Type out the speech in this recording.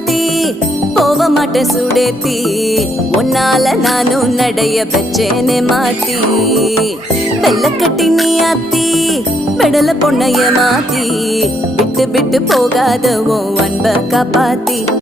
மாத்தி போக மாட்டேன் சுடேத்தி உன்னால நானும் நடைய பெச்சேனே மாத்தி வெள்ள கட்டி நீ ஆத்தி பெடல பொண்ணைய மாத்தி விட்டு விட்டு போகாத உன் அன்ப காப்பாத்தி